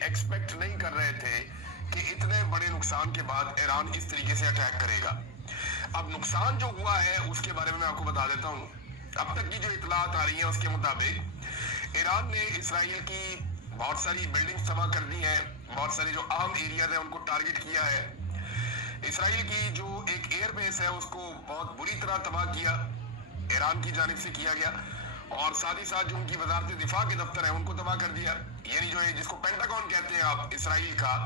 Expect نہیں کر رہے تھے کہ اتنے بڑے نقصان کے بعد ایران اس طریقے سے اٹیک کرے گا۔ اب نقصان جو ہوا ہے اس کے بارے میں آپ کو بتا دیتا ہوں۔ اب تک کی جو اطلاعات آ رہی ہیں اس کے مطابق ایران نے اسرائیل کی بہت ساری بلڈنگز تباہ کر دی ہیں، بہت سارے جو اہم ایریاز ہیں ان کو ٹارگٹ کیا ہے۔ اسرائیل کی جو ایک ایئر بیس ہے اس کو بہت بری طرح تباہ کیا، ایران کی جانب سے کیا گیا، اور ساتھ ہی ساتھ جو ان کی وزارت دفاع کے دفتر ہیں ان کو تباہ کر دیا، یعنی جو ہے جس کو پینٹاگون کہتے ہیں آپ اسرائیل کا،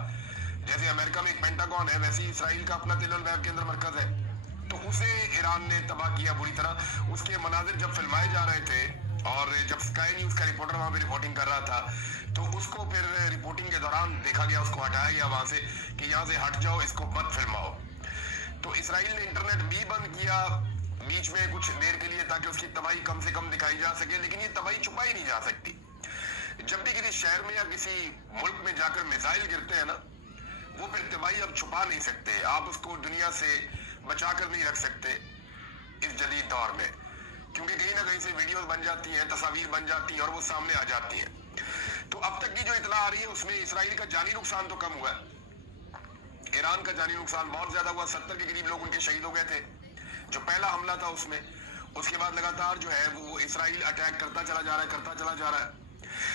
جیسے امریکہ میں ایک پینٹاگون ہے ویسے ہی اسرائیل کا اپنا تل البیب کے اندر مرکز ہے، تو اسے ایران نے تباہ کیا بری طرح۔ اس کے مناظر جب فلمائے جا رہے تھے اور جب سکائی نیوز کا رپورٹر وہاں پہ رپورٹنگ کر رہا تھا تو اس کو پھر رپورٹنگ کے دوران دیکھا گیا، اس کو ہٹایا گیا وہاں سے کہ یہاں سے ہٹ جاؤ، اس کو مت فلماؤ۔ تو اسرائیل نے انٹرنیٹ بھی بند کیا بیچ میں کچھ دیر کے لیے تاکہ اس کی تباہی کم سے کم دکھائی جا سکے، لیکن یہ تباہی چھپائی نہیں جا سکتی۔ جب بھی کسی شہر میں یا کسی ملک میں جا کر میزائل گرتے ہیں نا، وہ پھر تباہی اب چھپا نہیں سکتے، آپ اس کو دنیا سے بچا کر نہیں رکھ سکتے اس جدید دور میں، کیونکہ کہیں نہ کہیں سے ویڈیوز بن جاتی ہیں، تصاویر بن جاتی ہیں اور وہ سامنے آ جاتی ہیں۔ تو اب تک کی جو اطلاع آ رہی ہے اس میں اسرائیل کا جانی نقصان تو کم ہوا ہے، ایران کا جانی نقصان بہت زیادہ ہوا، 70 کے قریب لوگ ان کے شہید ہو گئے تھے جو پہلا حملہ تھا اس میں۔ اس کے بعد لگاتار جو ہے وہ اسرائیل اٹیک کرتا چلا جا رہا ہے۔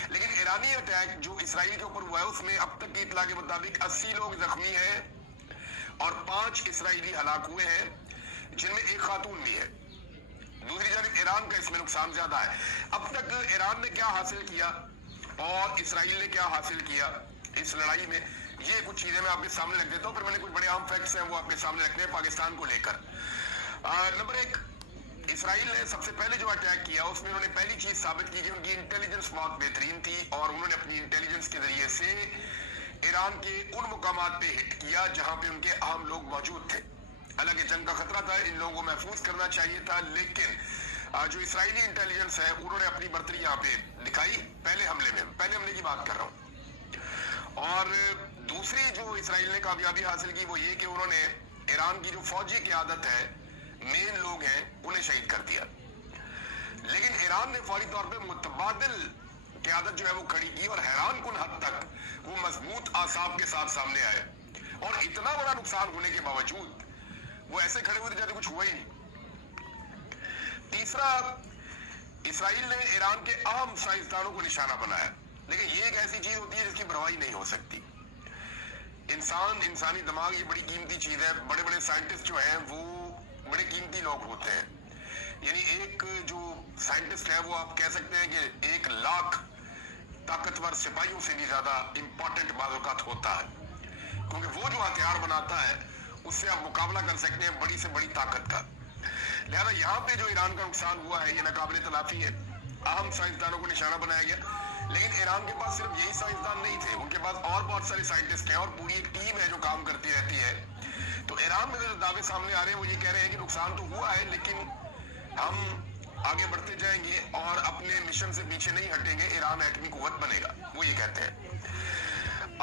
لیکن ایرانی اٹیک جو اسرائیل کے اوپر ہوا ہے اس میں اب تک کی اطلاع کے مطابق 80 لوگ زخمی ہیں اور 5 اسرائیلی ہلاک ہوئے ہیں، جن میں ایک خاتون بھی ہے۔ دوسری جانب ایران کا اس میں نقصان زیادہ ہے۔ اب تک ایران نے کیا حاصل کیا اور اسرائیل نے کیا حاصل کیا اس لڑائی میں، یہ کچھ چیزیں میں آپ کے سامنے رکھ دیتا ہوں، پھر میں نے کچھ بڑے عام فیکٹس ہیں وہ آپ کے سامنے رکھنے ہیں پاکستان کو لے کر۔ نمبر 1، اسرائیل نے سب سے پہلے جو اٹیک کیا اس میں انہوں نے پہلی چیز ثابت کی کہ ان کی انٹیلیجنس بہت بہترین تھی، اور انہوں نے اپنی انٹیلیجنس کے ذریعے سے ایران کے ان مقامات پہ ہٹ کیا جہاں پہ ان کے اہم لوگ موجود تھے۔ حالانکہ جنگ کا خطرہ تھا، ان لوگوں کو محفوظ کرنا چاہیے تھا، لیکن جو اسرائیلی انٹیلیجنس ہے انہوں نے اپنی برتری یہاں پہ دکھائی پہلے حملے کی بات کر رہا ہوں۔ اور دوسری جو اسرائیل نے کامیابی حاصل کی وہ یہ کہ انہوں نے ایران کی جو فوجی قیادت ہے، مین لوگ ہیں، انہیں شہید کر دیا۔ لیکن ایران نے فوری طور پہ متبادل قیادت جو ہے وہ کھڑی کی، اور حیران کن حد تک وہ مضبوط اعصاب کے ساتھ سامنے آئے، اور اتنا بڑا نقصان ہونے کے باوجود وہ ایسے کھڑے ہوئے تھے جیسے کچھ ہوا ہی نہیں۔ تیسرا، اسرائیل نے ایران کے اہم سائنسدانوں کو نشانہ بنایا، لیکن یہ ایک ایسی چیز ہوتی ہے جس کی بڑھوائی نہیں ہو سکتی۔ انسانی دماغ یہ بڑی قیمتی چیز ہے، بڑے بڑے سائنٹسٹ جو ہیں وہ بڑے قیمتی لوگ ہوتے ہیں، یعنی ایک جو سائنٹسٹ ہے وہ آپ کہہ سکتے ہیں کہ 1,00,000 طاقتور سپاہیوں سے بھی زیادہ امپورٹنٹ بعض اوقات ہوتا ہے، کیونکہ وہ جو ہتھیار بناتا ہے اس سے آپ مقابلہ کر سکتے ہیں بڑی سے بڑی طاقت کا۔ لہذا یہاں پہ جو ایران کا نقصان ہوا ہے یہ ناقابل تلافی ہے، اہم سائنسدانوں کو نشانہ بنایا گیا۔ لیکن ایران کے پاس صرف یہی سائنسدان نہیں تھے، ان کے پاس اور بہت سارے سائنٹسٹ ہیں اور پوری ایک ٹیم ہے جو کام کرتی رہتی ہے۔ تو ایران میں جو دعوے سامنے آ رہے ہیں وہ یہ کہہ رہے ہیں کہ نقصان تو ہوا ہے لیکن ہم آگے بڑھتے جائیں گے اور اپنے مشن سے پیچھے نہیں ہٹیں گے، ایران ایٹمی قوت بنے گا، وہ یہ کہتے ہیں۔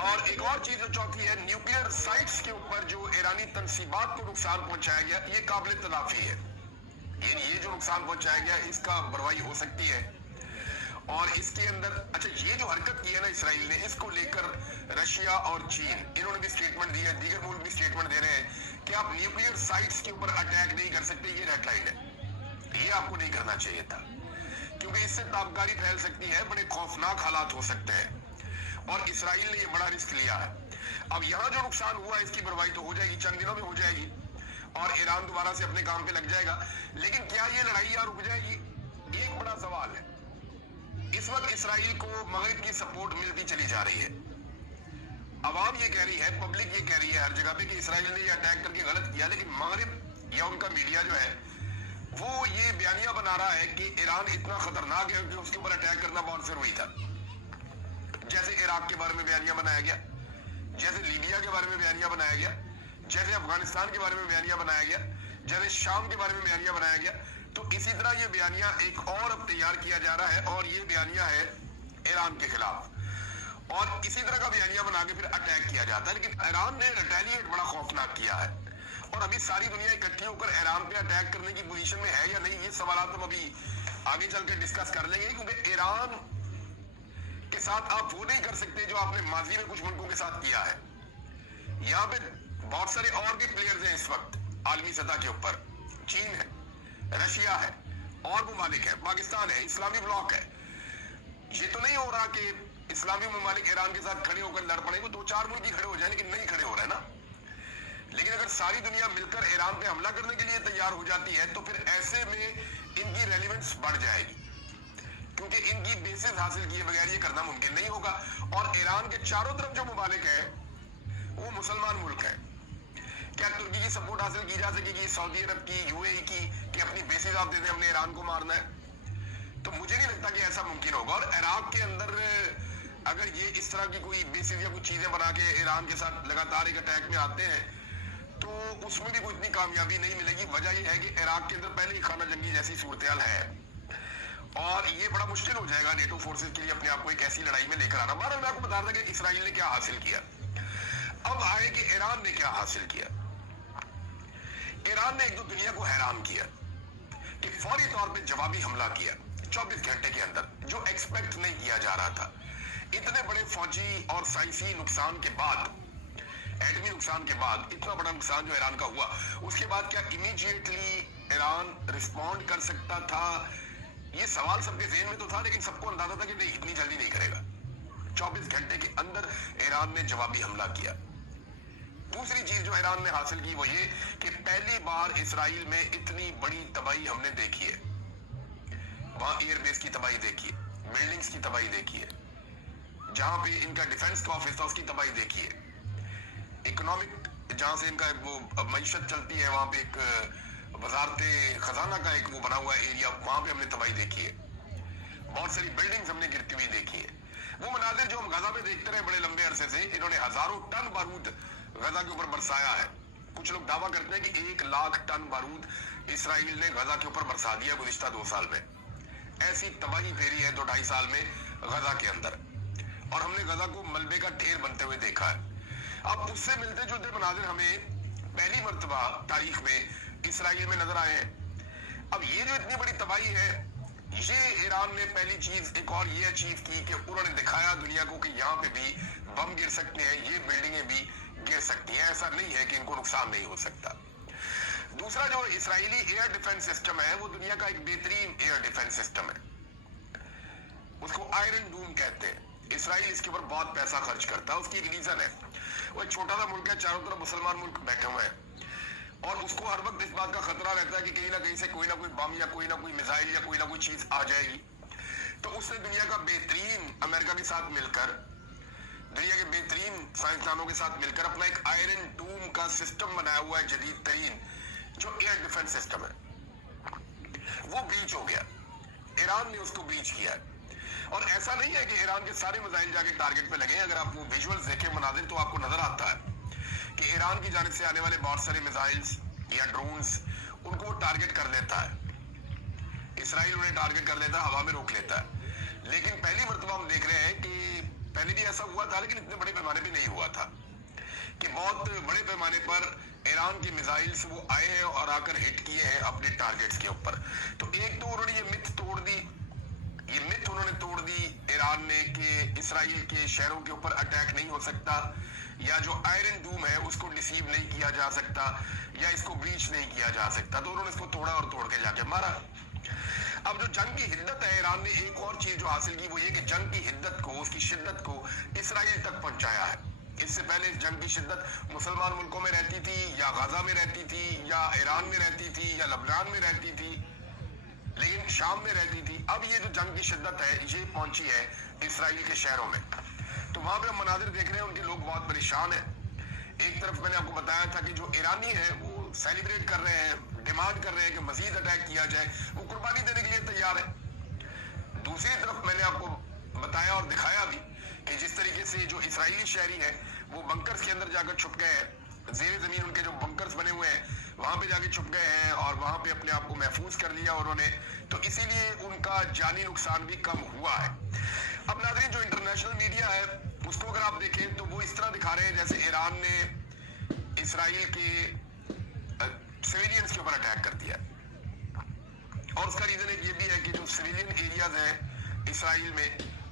اور ایک اور چیز جو چوتھی ہے، نیوکلیئر سائٹس کے اوپر جو ایرانی تنصیبات کو نقصان پہنچایا گیا یہ قابل تلافی ہے، یعنی یہ جو نقصان پہنچایا گیا اس کا بھرپائی ہو سکتی ہے۔ اور اس کے اندر اچھا یہ جو حرکت کی ہے نا اسرائیل نے، اس کو لے کر رشیا اور چین انہوں نے بھی اسٹیٹمنٹ دی ہے، دیگر ملک بھی اسٹیٹمنٹ دے رہے ہیں کہ آپ نیوکلیئر سائٹس کے اوپر اٹیک نہیں کر سکتے، یہ ریڈ لائن ہے، یہ آپ کو نہیں کرنا چاہیے تھا، کیونکہ اس سے تابکاری پھیل سکتی ہے، بڑے خوفناک حالات ہو سکتے ہیں، اور اسرائیل نے یہ بڑا رسک لیا ہے۔ اب یہاں جو نقصان ہوا اس کی بھرپائی تو ہو جائے گی، چند دنوں میں ہو جائے گی اور ایران دوبارہ سے اپنے کام پہ لگ جائے گا، لیکن کیا یہ لڑائی یہاں رک جائے گی؟ ایک بڑا سوال ہے۔ اس وقت اسرائیل کو مغرب کی سپورٹ ملتی چلی جا رہی ہے، عوام یہ کہہ رہی ہے، پبلک یہ کہہ رہی ہے ہر جگہ پہ کہ اسرائیل نے یہ اٹیک کر کے غلط کیا، لیکن مغرب یا ان کا میڈیا جو ہے وہ یہ بیانیہ بنا رہا ہے کہ ایران اتنا خطرناک ہے کہ اس کے اوپر اٹیک کرنا بہت ضروری تھا، جیسے عراق کے بارے میں بیانیہ بنایا گیا، جیسے لیبیا کے بارے میں بیانیہ بنایا گیا، جیسے افغانستان کے بارے میں بیانیہ بنایا گیا، جیسے شام کے بارے میں بیانیہ بنایا گیا، تو اسی طرح یہ بیانیہ ایک اور اب تیار کیا جا رہا ہے، اور یہ بیانیہ ہے ایران کے خلاف، اور اسی طرح کا بیانیہ بنا کے پھر اٹیک کیا جاتا ہے۔ لیکن ایران نے ریٹیلیٹ بڑا خوفناک کیا ہے، اور ابھی ساری دنیا اکٹھی ہو کر ایران پہ اٹیک کرنے کی پوزیشن میں ہے یا نہیں، یہ سوالات ہم ابھی آگے چل کے ڈسکس کر لیں گے، کیونکہ ایران کے ساتھ آپ وہ نہیں کر سکتے جو آپ نے ماضی میں کچھ ملکوں کے ساتھ کیا ہے. یہاں پہ بہت سارے اور بھی پلیئرز ہیں اس وقت عالمی سطح کے اوپر. چین ہے, رشیا ہے, اور ممالک ہے, پاکستان ہے, اسلامی بلاک ہے. یہ تو نہیں ہو رہا کہ اسلامی ممالک ایران کے ساتھ کھڑے ہو کر لڑ پڑے. وہ 2-4 ملک ہی کھڑے ہو جائیں, لیکن نہیں کھڑے ہو رہے نا. لیکن اگر ساری دنیا مل کر ایران پہ حملہ کرنے کے لیے تیار ہو جاتی ہے تو پھر ایسے میں ان کی ریلیونس بڑھ جائے گی, کیونکہ ان کی بیسز حاصل کیے بغیر یہ کرنا ممکن نہیں ہوگا. اور ایران کے چاروں طرف جو ممالک ہیں وہ مسلمان ملک ہیں. کیا ترکی کی سپورٹ حاصل کی جا سکے گی, سعودی عرب کی, یو اے ای کی, کہ اپنی بیسز آپ دے دیں ہم نے ایران کو مارنا ہے؟ تو مجھے نہیں لگتا کہ ایسا ممکن ہوگا. اور عراق کے اندر اگر یہ اس طرح کی کوئی بیسز یا کچھ چیزیں بنا کے ایران کے ساتھ لگاتار ایک اٹیک میں آتے ہیں تو اس میں بھی کوئی اتنی کامیابی نہیں ملے گی. وجہ یہ ہے کہ عراق کے اندر پہلے ہی خانہ جنگی جیسی صورتحال ہے, اور یہ بڑا مشکل ہو جائے گا نیٹو فورسز کے لیے اپنے آپ کو ایک ایسی لڑائی میں لے کر آنا. بہرحال میں آپ کو بتا رہا تھا کہ اسرائیل نے کیا حاصل کیا. اب آئے کہ ایران نے کیا حاصل کیا. ایران نے ایک تو دنیا کو حیران کیا کہ فوری طور پہ جوابی حملہ کیا 24 گھنٹے کے اندر, جو ایکسپیکٹ نہیں کیا جا رہا تھا. اتنے بڑے فوجی اور سائنسی نقصان کے بعد, ایٹمی نقصان کے بعد, اتنا بڑا نقصان جو ایران کا ہوا, اس کے بعد کیا امیڈیٹلی ایران رسپونڈ کر سکتا تھا؟ یہ سوال سب کے ذہن میں تو تھا, لیکن سب کو اندازہ تھا کہ نہیں, اتنی جلدی نہیں کرے گا. 24 گھنٹے کے اندر ایران نے جوابی حملہ کیا. دوسری چیز جو ایران نے حاصل کی وہ یہ کہ پہلی بار اسرائیل میں اتنی بڑی تباہی ہم نے دیکھی ہے. وہاں ایئر بیس کی تباہی دیکھی ہے, بلڈنگز کی تباہی دیکھی ہے, جہاں پہ ان کا ڈیفنس کا آفس تھا اس کی تباہی دیکھی ہے. اکنامک جہاں سے ان کا وہ معیشت چلتی ہے, وہاں پہ ایک وزارت خزانہ کا ایک وہ بنا ہوا ایریا, وہاں پہ ہم نے تباہی دیکھی ہے. بہت ساری بلڈنگز ہم نے گرتی ہوئی دیکھی ہے. وہ مناظر جو ہم غزہ میں دیکھتے رہے بڑے لمبے عرصے سے, انہوں نے ہزاروں ٹن بارود غزہ کے اوپر برسایا ہے. کچھ لوگ دعویٰ کرتے ہیں کہ 1 لاکھ ٹن بارود اسرائیل نے غزہ کے اوپر برسا دیا گزشتہ 2 سال میں. ایسی تباہی پھیری ہے 2-2.5 سال میں غزہ کے اندر, اور ہم نے غزہ کو ملبے کا ڈھیر بنتے ہوئے دیکھا ہے. اب اس سے ملتے جلتے مناظر ہمیں پہلی مرتبہ تاریخ میں اسرائیل میں نظر آئے ہیں. اب یہ جو اتنی بڑی تباہی ہے, یہ ایران نے پہلی چیز ایک اور یہ اچیو کی کہ انہوں نے دکھایا دنیا کو کہ یہاں پہ بھی بم گر سکتے ہیں, یہ بلڈنگیں بھی گر سکتی ہیں, ایسا نہیں ہے کہ ان کو نقصان نہیں ہو سکتا. دوسرا جو اسرائیلی ایئر ڈیفنس سسٹم ہے وہ دنیا کا ایک بہترین ایئر ڈیفنس سسٹم ہے. اس کو آئرن ڈوم کہتے ہیں. اسرائیل اس کے اوپر بہت پیسہ خرچ کرتا ہے. اس کی ایک ریزن ہے, وہ ایک چھوٹا سا ملک ہے, چاروں طرف مسلمان ملک بیٹھے ہوئے ہیں, اور اس کو ہر وقت اس بات کا خطرہ رہتا ہے کہ کہیں نہ کہیں سے کوئی نہ کوئی بم یا کوئی نہ کوئی میزائل یا کوئی نہ کوئی چیز آ جائے گی. تو اس نے دنیا کا بہترین امریکہ کے ساتھ مل کر, دنیا کے بہترین سائنسدانوں کے ساتھ مل کر اپنا ایک آئرن ڈوم کا سسٹم بنایا ہوا ہے, جدید ترین جو ایئر ڈیفنس سسٹم ہے. وہ بیچ ہو گیا, ایران نے اس کو بیچ کیا ہے. اور ایسا نہیں ہے کہ ایران کے سارے میزائل جا کے ٹارگٹ پہ لگے. اگر آپ وہ ویژولز دیکھیں مناظر تو آپ کو نظر آتا ہے کہ ایران کی جانب سے آنے والے بہت سارے میزائلز یا ڈرونز ان کو ٹارگٹ کر لیتا ہے. اسرائیل انہیں ٹارگٹ کر لیتا ہے, ہوا میں روک لیتا ہے. لیکن پہلی مرتبہ ہم دیکھ رہے ہیں کہ پہلے بھی ایسا ہوا تھا, لیکن اتنے بڑے پیمانے پہ نہیں ہوا تھا, کہ بہت بڑے پیمانے پر ایران کے میزائلز وہ آئے ہیں اور آ کر ہٹ کیے ہیں اپنے ٹارگٹس کے اوپر. تو ایک تو انہوں نے یہ مت توڑ دی, یہ مت انہوں نے توڑ دی ایران نے کہ اسرائیل کے شہروں کے اوپر اٹیک نہیں ہو سکتا, یا جو آئرن ڈوم ہے اس کو ڈسیو نہیں کیا جا سکتا, یا اس کو بریچ نہیں کیا جا سکتا. تو انہوں نے اس کو توڑا اور توڑ کے جا کے مارا. اب جو جنگ کی حدت ہے, ایران نے ایک اور چیز جو حاصل کی وہ یہ کہ جنگ کی حدت کو, اس کی شدت کو اسرائیل تک پہنچایا ہے. اس سے پہلے اس جنگ کی شدت مسلمان ملکوں میں رہتی تھی, یا غزہ میں رہتی تھی, یا ایران میں رہتی تھی, یا لبنان میں رہتی تھی, لیکن شام میں رہتی تھی. اب یہ جو جنگ کی شدت ہے یہ پہنچی ہے اسرائیل کے شہروں میں. تو وہاں پہ ہم مناظر دیکھ رہے ہیں, ان کے لوگ بہت پریشان ہیں. ایک طرف میں نے آپ کو بتایا تھا کہ جو ایرانی ہیں وہ سیلیبریٹ کر رہے ہیں, ڈیمانڈ کر رہے ہیں کہ مزید اٹیک کیا جائے, وہ قربانی دینے کے لیے تیار ہے. دوسری طرف میں نے آپ کو بتایا اور دکھایا بھی کہ جس طریقے سے جو اسرائیلی شہری ہیں وہ بنکرز کے اندر جا کر چھپ گئے ہیں, زیر زمین ان کے جو بنکرز بنے ہوئے ہیں وہاں پہ جا کے چھپ گئے ہیں, اور وہاں پہ اپنے آپ کو محفوظ کر لیا انہوں نے. تو اسی لیے ان کا جانی نقصان بھی کم ہوا ہے. اب ناظرین, جو انٹرنیشنل میڈیا ہے اس کو اگر آپ دیکھیں تو وہ اس طرح دکھا رہے ہیں جیسے ایران نے اسرائیل کے سویلینز کے اوپر اٹیک کر دیا. اور اس کا ریزن ایک یہ بھی ہے کہ جو سویلین ایریاز ہیں اسرائیل میں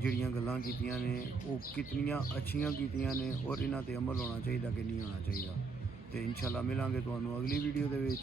ਜਿਹੜੀਆਂ ਗੱਲਾਂ ਕੀਤੀਆਂ ਨੇ ਉਹ ਕਿਤਨੀਆਂ ਅੱਛੀਆਂ ਕੀਤੀਆਂ ਨੇ ਔਰ ਇਹਨਾਂ ਤੇ ਅਮਲ ਹੋਣਾ ਚਾਹੀਦਾ ਕਿ ਨਹੀਂ ਹੋਣਾ ਚਾਹੀਦਾ। ਤੇ ਇਨਸ਼ਾਅੱਲਾ ਮਿਲਾਂਗੇ ਤੁਹਾਨੂੰ ਅਗਲੀ ਵੀਡੀਓ ਦੇ ਵਿੱਚ।